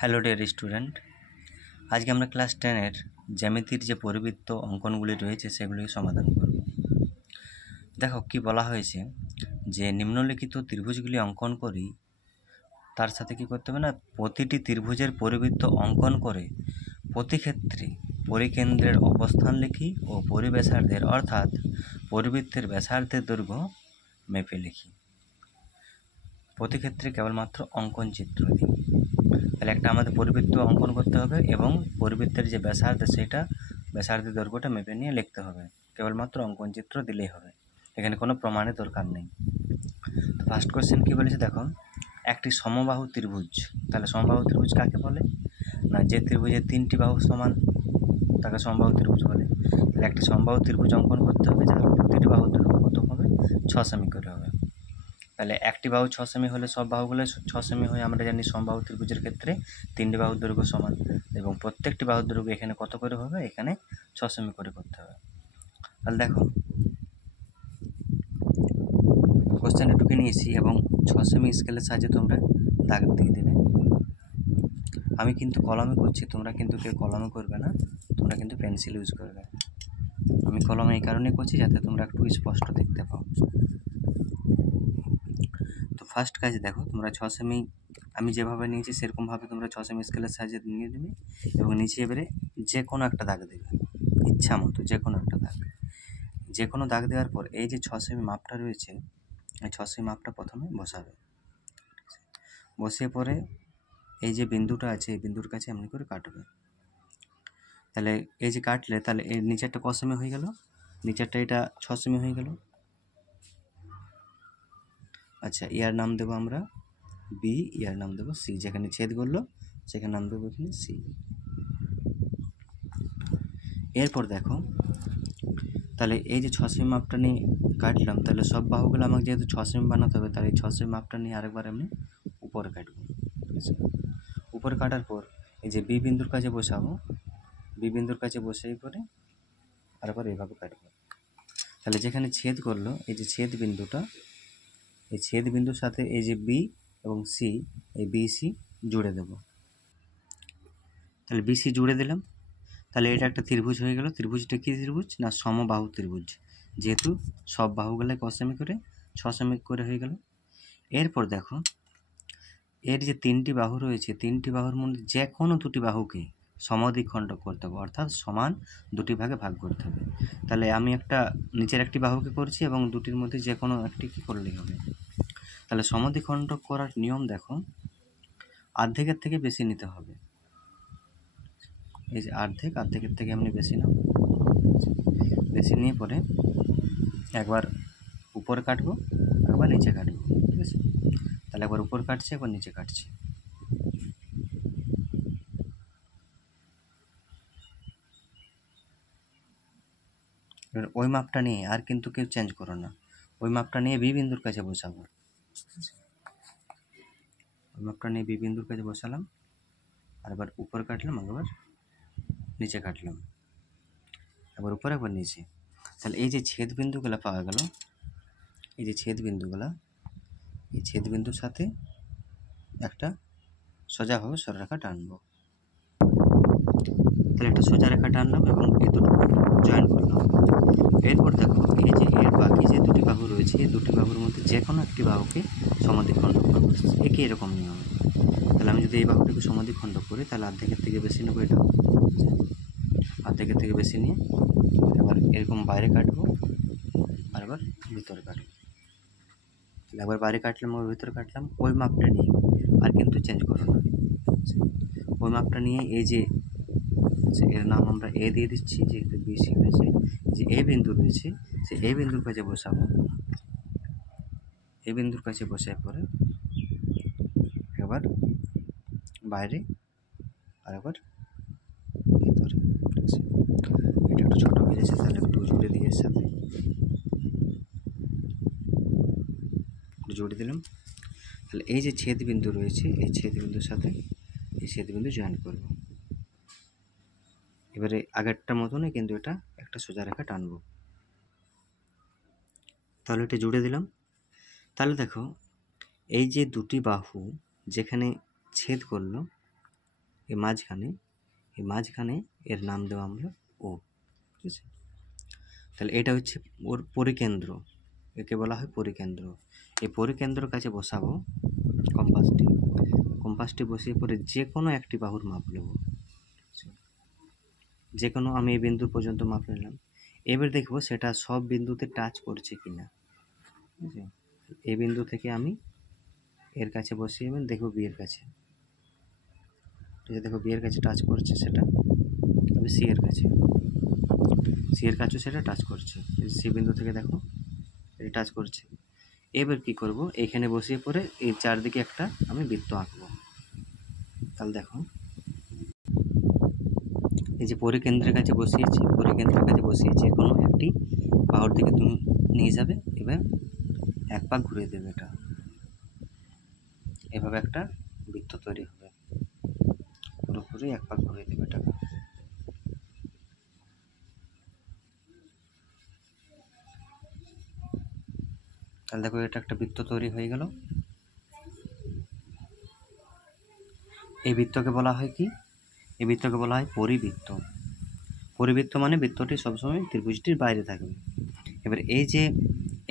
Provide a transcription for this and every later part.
Hello dear student, আজকে আমরা class 10-এর জ্যামিতির যে পরিবৃত্ত অঙ্কনগুলি রয়েছে সেগুলিকে সমাধান করব। দেখো কি বলা হয়েছে যে নিম্নলিখিত ত্রিভুজগুলি অঙ্কন করি, তার সাথে কি করতে হবে না, প্রতিটি ত্রিভুজের পরিবৃত্ত অঙ্কন করে প্রতি ক্ষেত্রে পরিকেন্দ্রের অবস্থান লিখি ও পরিব্যাসার্ধের অর্থাৎ পরিবৃত্তের ব্যাসার্ধের দৈর্ঘ্য মেপে লিখি। প্রতি ক্ষেত্রে কেবলমাত্র অঙ্কন চিত্র দিই। তাহলে একটা আমাদের পরিবৃত্ত অঙ্কন করতে হবে এবং পরিবৃত্তের যে ব্যাসার্ধ সেটা ব্যাসার্ধের দৈর্ঘ্যটা মেপে নিয়ে লিখতে হবে। কেবলমাত্র অঙ্কন চিত্র দিলেই হবে, এখানে কোনো প্রমাণের দরকার নেই। তো ফার্স্ট কোয়েশ্চেন কী বলেছে দেখো, একটি সমবাহু ত্রিভুজ। তাহলে সমবাহু ত্রিভুজ কাকে বলে না, যে ত্রিভুজের তিনটি বাহু সমান তাকে সমবাহু ত্রিভুজ বলে। তাহলে একটি সমবাহু ত্রিভুজ অঙ্কন করতে হবে যার প্রতিটি বাহুর দৈর্ঘ্য কত হবে, 6 সেমি করে হবে। তাহলে একটি বাহু 6 সেমি হলে সব বাহুগুলো 6 সেমি হয়। আমরা জানি সমবাহু ত্রিভুজের ক্ষেত্রে তিনটি বাহুর দৈর্ঘ্য সমান এবং প্রত্যেকটি বাহুর দৈর্ঘ্য এখানে কত করে হবে, এখানে 6 সেমি করে করতে হবে। তাহলে দেখো কোশ্চেন এটুকু নিয়েছি এবং 6 সেমি স্কেলের সাহায্যে তোমরা দাগ দিয়ে দেবে। আমি কিন্তু কলমে করছি, তোমরা কিন্তু কেউ কলমে করবে না, তোমরা কিন্তু পেন্সিল ইউজ করবে। আমি কলমে এই কারণে করছি যাতে তোমরা একটু স্পষ্ট দেখতে পাও। তো ফার্স্ট কাজ দেখো, তোমরা 6 সেমি আমি যেভাবে নিয়েছি সেরকমভাবে তোমরা 6 সেমি স্কেলের সাহায্যে নিয়ে দেবে এবং নিচে এবারে যে কোনো একটা দাগ দেবে, ইচ্ছা মতো যে কোনো একটা দাগ। যে কোনো দাগ দেওয়ার পর এই যে 6 সেমি মাপটা রয়েছে, এই 6 সেমি মাপটা প্রথমে বসাবে। বসিয়ে পরে এই যে বিন্দুটা আছে এই বিন্দুর কাছে এমনি করে কাটবে। তাহলে এই যে কাটলে তাহলে এই নিচেরটা ক সেমি হয়ে গেল, নিচেরটা এটা 6 সেমি হয়ে গেল। আচ্ছা, ইয়ার নাম দেবো আমরা বি, ইয়ার নাম দেবো সি। যেখানে ছেদ করলো সেখানে নাম দেবো এখানে সি। এরপর দেখো, তাহলে এই যে 6 সেমি মাপটা নিয়ে কাটলাম, তাহলে সব বাহুগুলো আমাকে যেহেতু 6 সেমি বানাতে হবে, তাহলে এই 6 সেমি মাপটা নিয়ে আরেকবার এমনি উপরে কাটবো। ঠিক আছে, উপরে কাটার পর এই যে বি বিন্দুর কাছে বসাবো, বি বিন্দুর কাছে বসেই পরে আরেকবার এইভাবে কাটবো। তাহলে যেখানে ছেদ করলো এই যে ছেদ বিন্দুটা, এই ছেদ বিন্দুর সাথে এই যে বি এবং সি, এই বি সি জুড়ে দেব। তাহলে বি সি জুড়ে দিলাম। তাহলে এটা একটা ত্রিভুজ হয়ে গেল। ত্রিভুজটা কী ত্রিভুজ না, সমবাহু ত্রিভুজ, যেহেতু সব বাহুগুলো ক সেমি করে 6 সেমি করে হয়ে গেল। এরপর দেখো এর যে তিনটি বাহু রয়েছে, তিনটি বাহুর মধ্যে যে কোনো দুটি বাহুকে সমদ্বিখণ্ডক করতে হবে, অর্থাৎ সমান দুটি ভাগে ভাগ করতে হবে। তাহলে আমি একটা নিচের একটি বাহুকে করছি এবং দুটির মধ্যে যে কোনো একটি কি করলেই হবে। তাহলে সমদ্বিখণ্ডক করার নিয়ম দেখো, অর্ধেকের থেকে বেশি নিতে হবে। এই যে অর্ধেকের থেকে এমনি বেশি নাও, বেশি নিয়ে পরে একবার উপরে কাটবো একবার নিচে কাটবো। ঠিক আছে, তাহলে একবার উপর কাটছে একবার নিচে কাটছে। এবার ওই মাপটা নিয়ে আর কিন্তু কেউ চেঞ্জ করো না, ওই মাপটা নিয়ে বি বিন্দুর কাছে বসাবো। ওই মাপটা নিয়ে বি বিন্দুর কাছে বসালাম, আর এবার উপরে কাটলাম একবার নিচে কাটলাম, একবার উপরে একবার নিচে। তাহলে এই যে ছেদ বিন্দুগুলো পাওয়া গেল, এই যে ছেদ বিন্দুগুলা, এই ছেদ বিন্দুর সাথে একটা সোজাভাবে সরলরেখা টানবো। তাহলে একটা সোজা রেখা টানলাম এবং এই দুটো জয়েন করলাম। এরপর দেখো এই যে এর বাকি যে দুটি বাহু রয়েছে, এই দুটি বাহুর মধ্যে যে কোনো একটি বাহুকে সমদ্বিখণ্ডক করবো, একই এরকম নিয়মে। তাহলে আমি যদি এই বাহুটিকে সমদ্বিখণ্ডক করি তাহলে অর্ধেকের থেকে বেশি নেবো, এটা অর্ধেকের থেকে বেশি নিয়ে এবার এরকম বাইরে কাটবো আর এবার ভিতরে কাটবো। তাহলে একবার বাইরে কাটলাম আবার ভিতরে কাটলাম, ওই মাপটা নিয়ে আর কিন্তু চেঞ্জ করো না। ওই মাপটা নিয়ে এই যে এর নাম আমরা এ দিয়ে দিচ্ছি, যেহেতু বিসি হয়েছে, যে এ বিন্দু রয়েছে সে এ বিন্দুর কাছে বসাবো। এ বিন্দুর কাছে বসার পরে একবার বাইরে আর একবার ভিতরে। ঠিক আছে, এটা একটু ছোটো হয়ে যাচ্ছে, তাহলে একটু জুড়ে দিয়ে এর সাথে জুড়ে দিলাম। তাহলে এই যে ছেদ বিন্দু রয়েছে এই ছেদ বিন্দুর সাথে এই ছেদ বিন্দু জয়েন করব। এবারে আগেরটার মতনই কিন্তু এটা একটা সোজা রেখা টানবো। তাহলে এটা জুড়ে দিলাম। তাহলে দেখো এই যে দুটি বাহু যেখানে ছেদ করলো এই মাঝখানে এর নাম দেবো আমরা ও, ঠিক আছে। তাহলে এটা হচ্ছে ওর পরিকেন্দ্র, একে বলা হয় পরিকেন্দ্র। এই পরিকেন্দ্রের কাছে বসাবো কম্পাসটি বসিয়ে পরে যে কোনো একটি বাহুর মাপ নেব, যে কোনো আমি এই বিন্দু পর্যন্ত মাপ নিলাম। এবার দেখবো সেটা সব বিন্দুতে টাচ করছে কিনা, ঠিক আছে। এই বিন্দু থেকে আমি এর কাছে বসিয়ে দেখবো বি এর কাছে, ঠিক আছে, দেখো বি এর কাছে টাচ করছে সেটা, তবে সি এর কাছেও সেটা টাচ করছে, সি বিন্দু থেকে দেখো এটা টাচ করছে। এবার কি করব, এখানে বসিয়ে পরে এই চারদিকে একটা আমি বৃত্ত আঁকবো। তাহলে দেখো এই যে পরিকেন্দ্রের কাছে বসিয়েছি কোনো একটি বাহুর দিকে তুমি নিয়ে যাবে, এবার এক পাক ঘুরিয়ে দেবে, এটা এভাবে একটা বৃত্ত তৈরি হবে, পুরোপুরি এক পাক ঘুরিয়ে দেবে এটা। তাহলে দেখো এটা একটা বৃত্ত তৈরি হয়ে গেল। এই বৃত্তকে বলা হয় কি, এই বৃত্তকে বলা হয় পরিবৃত্ত। পরিবৃত্ত মানে বৃত্তটি সবসময় ত্রিভুজটির বাইরে থাকবে। এবার এই যে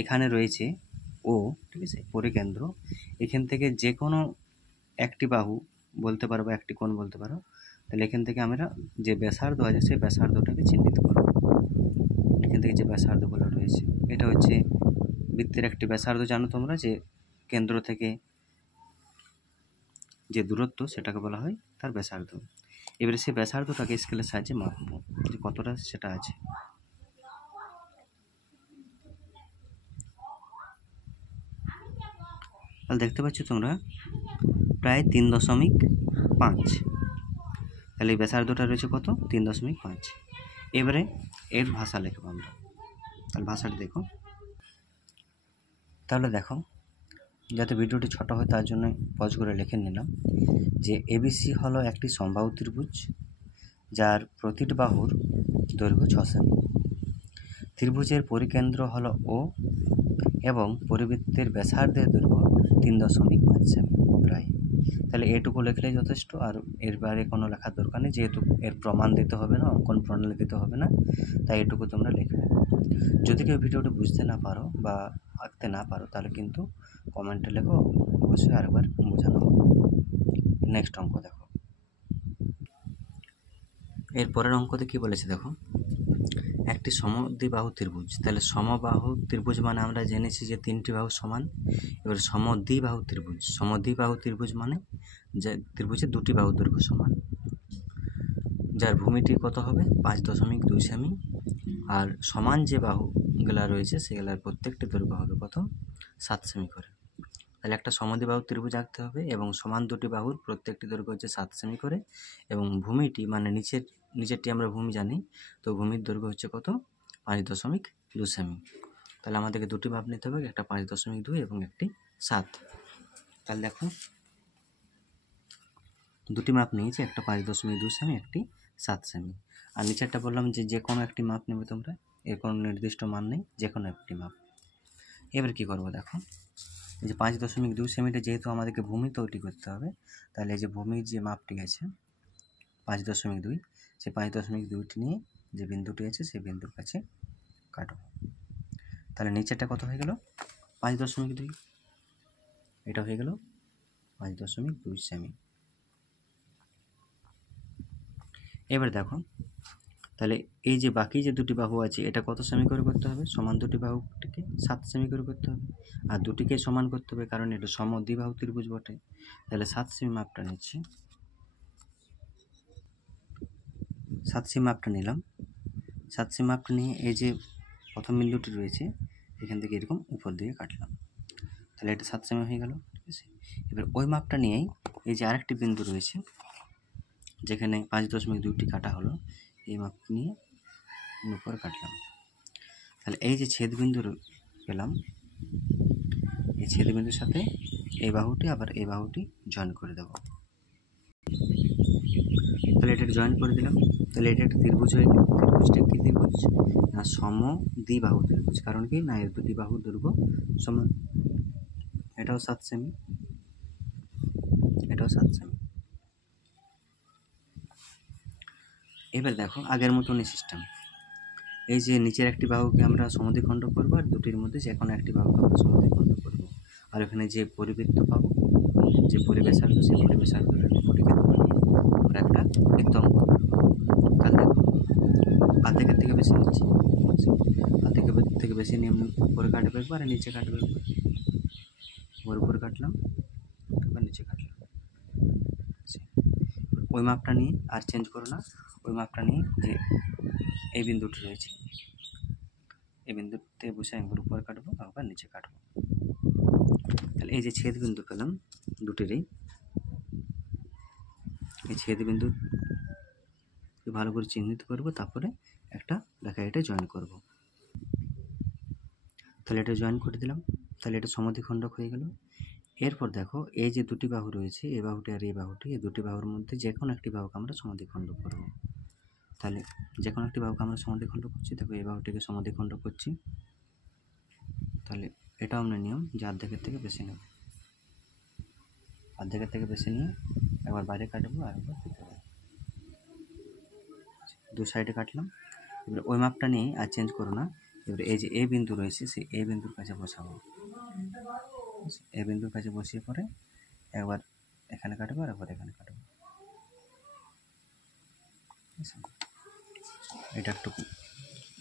এখানে রয়েছে ও, ঠিক আছে, পরিকেন্দ্র, এখান থেকে যে কোনো একটি বাহু বলতে পারো বা একটি কোণ বলতে পারো। তাহলে এখান থেকে আমরা যে ব্যাসার্ধ আছে সেই ব্যাসার্ধটাকে চিহ্নিত করব। এখান থেকে যে ব্যাসার্ধগুলো রয়েছে, এটা হচ্ছে বৃত্তের একটি ব্যাসার্ধ, জানো তোমরা, যে কেন্দ্র থেকে যে দূরত্ব সেটাকে বলা হয় তার ব্যাসার্ধ। এবারে সেই ব্যাসার্ধটাকে স্কেলের সাহায্যে মাপবো যে কতটা সেটা আছে। তাহলে দেখতে পাচ্ছ তোমরা প্রায় 3.5। তাহলে এই ব্যাসার্ধটা রয়েছে কত, 3.5। এবারে এর ভাষা লিখবো আমরা। তাহলে ভাষাটা দেখো, তাহলে দেখো যাতে ভিডিওটি ছোট হয় তার জন্য পজ করে লিখে নিলাম যে এবিসি হলো একটি সমবাহু ত্রিভুজ যার প্রতিটি বাহুর দৈর্ঘ্য 6 সেমি। ত্রিভুজের পরিকেন্দ্র হলো ও এবং পরিবৃত্তের ব্যাসার্ধের দৈর্ঘ্য 3.5 সেমি প্রায়। তাহলে এটুকু লিখলেই যথেষ্ট, আর এর বাইরে কোনো লেখার দরকার নেই, যেহেতু এর প্রমাণ দিতে হবে না, অঙ্কন প্রণালী দিতে হবে না, তাই এটুকু তোমরা লিখবে। যদি কেউ ভিডিওটি বুঝতে না পারো বা আঁকতে না পারো তাহলে কিন্তু কমেন্টে লেখো, অবশ্যই আরেকবার বোঝানো হবে। নেক্সট অঙ্ক দেখো, এর পরের অঙ্কতে কি বলেছে দেখো, একটি সমদ্বিবাহু ত্রিভুজ। তাহলে সমবাহু ত্রিভুজ মানে আমরা জেনেছি যে তিনটি বাহু সমান। এবার সমদ্বিবাহু ত্রিভুজ মানে যে ত্রিভুজের দুটি বাহুর দৈর্ঘ্য সমান, যার ভূমিটি কত হবে 5.2 সেমি, আর সমান যে বাহুগুলা রয়েছে সেগুলার প্রত্যেকটি দৈর্ঘ্য হবে কত 7 সেমি করে। তাহলে একটা সমদ্বিবাহু ত্রিভুজ আঁকতে হবে এবং সমান দুটি বাহুর প্রত্যেকটি দৈর্ঘ্য হচ্ছে 7 সেমি করে, এবং ভূমিটি মানে নিচেরটি আমরা ভূমি জানি, তো ভূমির দৈর্ঘ্য হচ্ছে কত 5.2 সেমি। তাহলে আমাদেরকে দুটি মাপ নিতে হবে, একটা 5.2 এবং একটি 7। তাহলে দেখো দুটি মাপ নিয়েছি, একটা 5.2 সেমি, একটি 7 সেমি। আর নিচেরটা বললাম যে কোনো একটি মাপ নেবে তোমরা, এর কোনো নির্দিষ্ট মান নেই, যে কোনো একটি মাপ। এবার কি করবো দেখো, এই যে 5.2 সেমিটা যেহেতু আমাদেরকে ভূমি তৈরি করতে হবে, তাহলে এই যে ভূমির যে মাপটি আছে 5.2, সেই 5.2টি নিয়ে যে বিন্দুটি আছে সেই বিন্দুর কাছে কাটব। তাহলে নিচেরটা কত হয়ে গেল 5.2, এটা হয়ে গেল 5.2 সেমি। এবার দেখো তাহলে এই যে বাকি যে দুটি বাহু আছে এটা কত সেমি করে করতে হবে, সমান দুটি বাহুটিকে 7 সেমি করে করতে হবে, আর দুটিকে সমান করতে হবে কারণ এটা সমদ্বিবাহু ত্রিভুজ বটে। তাহলে 7 সেমি মাপটা নিচ্ছি, 7 সেমি মাপটা নিলাম। 7 সেমি মাপটা নিয়ে এই যে প্রথম বিন্দুটি রয়েছে এখান থেকে এরকম উপর দিকে কাটলাম, তাহলে এটা 7 সেমি হয়ে গেল, ঠিক আছে। এবার ওই মাপটা নিয়েই এই যে আরেকটি বিন্দু রয়েছে যেখানে 5.2টি কাটা হলো, এই মাপ নিয়ে উপর কাটলাম। তাহলে এই যে ছেদবিন্দু পেলাম, এই ছেদবিন্দুর সাথে এই বাহুটি আবার এই বাহুটি জয়েন করে দেব। তাহলে এটা জয়েন করে দিলাম, তাহলে এটা একটা ত্রিভুজ হয়ে গেল। ত্রিভুজটা কি ত্রিভুজ না সমদ্বিবাহু ত্রিভুজ, কারণ কি না এর দুটি বাহুর দৈর্ঘ্য সমান। এটাও 7 সেমি, এটাও 7 সেমি। এবার দেখো আগের মতনই সিস্টেম, এই যে নিচের একটি বাহুকে আমরা সমদ্বিখণ্ড করবো আর দুটির মধ্যে যে কোনো একটি বাহুকে আমরা সমদ্বিখণ্ড করবো, আর ওখানে যে পরিবৃত্ত পাবো, যে পরিবেশার্ধ, সেই পরিবেশার্ধের পরিকেন্দ্র নিয়ে আমরা একটা বৃত্ত অঙ্কন করবো। তাহলে দেখো আর্ধেকের থেকে বেশি নিচ্ছি, আর্ধেকের থেকে বেশি নিয়ে উপরে কাটবে একবার আর নিচে কাটবে একবার, ওর উপরে কাটলাম একবার নিচে কাটলাম। ওই মাপটা নিয়ে আর চেঞ্জ করো না, ওই মাপটা নিয়ে যে এই বিন্দুটি রয়েছে এই বিন্দুতে বসে একবার উপরে কাটবো একবার নিচে কাটবো। তাহলে এই যে ছেদ বিন্দু পেলাম দুটিরই, এই ছেদ বিন্দু ভালো করে চিহ্নিত করব, তারপরে একটা রেখা এটা জয়েন করব। তাহলে এটা জয়েন করে দিলাম, তাহলে এটা সমদ্বিখণ্ডক হয়ে গেল। এরপর দেখো এই যে দুটি বাহু রয়েছে, এই বাহুটি আর এই বাহুটি, এই দুটি বাহুর মধ্যে যে কোনো একটি বাহুকে আমরা সমদ্বিখণ্ড করব। তাহলে যে কোনো একটি বাহুকে আমরা সমদ্বিখণ্ড করছি, দেখো এই বাহুটিকে সমদ্বিখণ্ড করছি। তাহলে এটাও আমরা নিয়ম যে অর্ধেকের থেকে বেশি নেব, অর্ধেকের থেকে বেশি নিয়ে একবার বাইরে কাটবো আর একবার ভিতরে, দু সাইডে কাটলাম। এবার ওই মাপটা নিয়ে আর চেঞ্জ করো না, এবার এই যে এ বিন্দু রয়েছে সেই এ বিন্দুর কাছে বসাবো, এ বিন্দুর কাছে বসিয়ে পরে একবার এখানে কাটবো আর একবার এখানে কাটবো। এটা একটু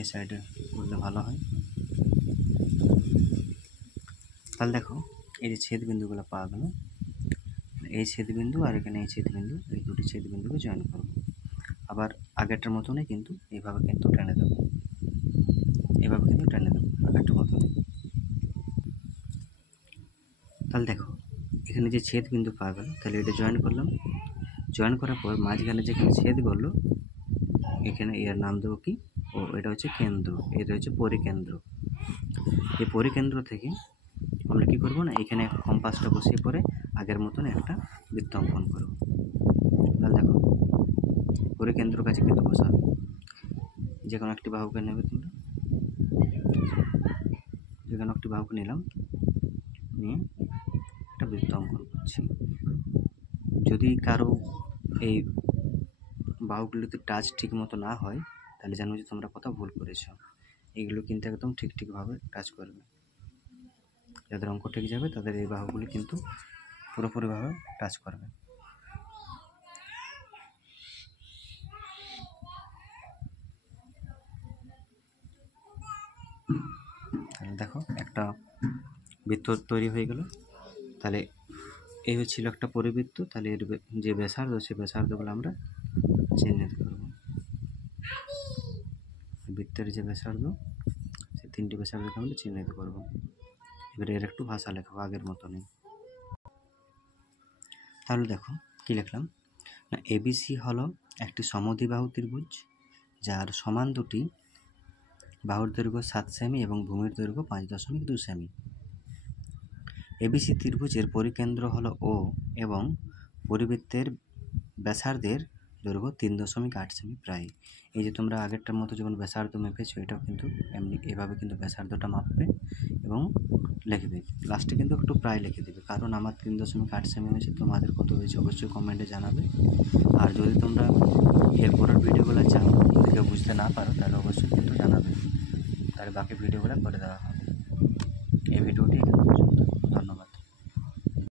এই সাইডে করলে ভালো হয়। তাহলে দেখো এই যে ছেদ বিন্দুগুলো পাওয়া গেল, এই ছেদ বিন্দু আর এখানে এই ছেদ বিন্দু, এই দুটি ছেদ বিন্দুকে জয়েন করবো। আবার আগেরটার মতনই কিন্তু এইভাবে কিন্তু টেনে দেবো, এইভাবে কিন্তু টেনে দেবো আগেরটার মতনই। তাহলে দেখো এখানে যে ছেদ বিন্দু পাওয়া গেল, তাহলে এটা জয়েন করলাম, জয়েন করার পর মাঝখানে যেখানে ছেদ করলো এখানে এর নাম দেবো কি, ও এটা হচ্ছে কেন্দ্র, এটা হচ্ছে পরিকেন্দ্র। এই পরিকেন্দ্র থেকে আমরা কী করবো না, এখানে কম্পাসটা বসিয়ে পরে আগের মতন একটা বৃত্ত অঙ্কন করবো। তাহলে দেখো পরিকেন্দ্র কাছে কিন্তু বসাবে, যে কোনো একটি বাহুকে নেবে তোমরা, যে কোনো একটি বাহুকে নিলাম, নিয়ে একটা বৃত্ত অঙ্কন করছি। যদি কারো এই বাহুগুলোতে টাচ ঠিক মতো না হয় তাহলে জানো যে তোমরা কোথাও ভুল করেছো, এইগুলো কিন্তু একদম ঠিকভাবে টাচ করবে। যাদের অঙ্ক ঠিক যাবে তাদের এই বাহুগুলি কিন্তু পুরোপুরিভাবে টাচ করবে। তাহলে দেখো একটা বৃত্ত তৈরি হয়ে গেল। তাহলে এই হচ্ছিল একটা পরিবৃত্ত, তাহলে এর যে ব্যাসার্ধ সেই ব্যাসার্ধগুলো আমরা চিহ্নিত করব। বৃত্তের যে ব্যাসার্ধ সেই তিনটি ব্যাসার্ধকে আমরা চিহ্নিত করব। এবারে এর একটু ভাষা লেখাবো আগের মতনই। তাহলে দেখো কি লিখলাম না, এবিসি হলো একটি সমদ্বিবাহু ত্রিভুজ যার সমান দুটি বাহুর দৈর্ঘ্য 7 সেমি এবং ভূমির দৈর্ঘ্য 5.2 সেমি। এবিসি ত্রিভুজের পরিকেন্দ্র হলো ও এবং পরিবৃত্তের ব্যাসার্ধের দৈর্ঘ্য 3.8 সেমি প্রায়। এই যে তোমরা আগেরটার মতো যেমন ব্যাসার্ধ মেপেছো, এটাও কিন্তু এমনি এভাবে কিন্তু ব্যাসার্ধটা মাপবে এবং লিখবে, লাস্টে কিন্তু একটু প্রায় লিখে দেবে, কারণ আমার 3.8 সেমি হয়েছে, তোমাদের কত হয়েছে অবশ্যই কমেন্টে জানাবে। আর যদি তোমরা এর পরের ভিডিওগুলো চাও, যদি কেউ বুঝতে না পারো তাহলে অবশ্যই কিন্তু জানাবে, তাহলে বাকি ভিডিওগুলো করে দেওয়া হবে। এই ভিডিওটি এখানে পর্যন্ত, ধন্যবাদ।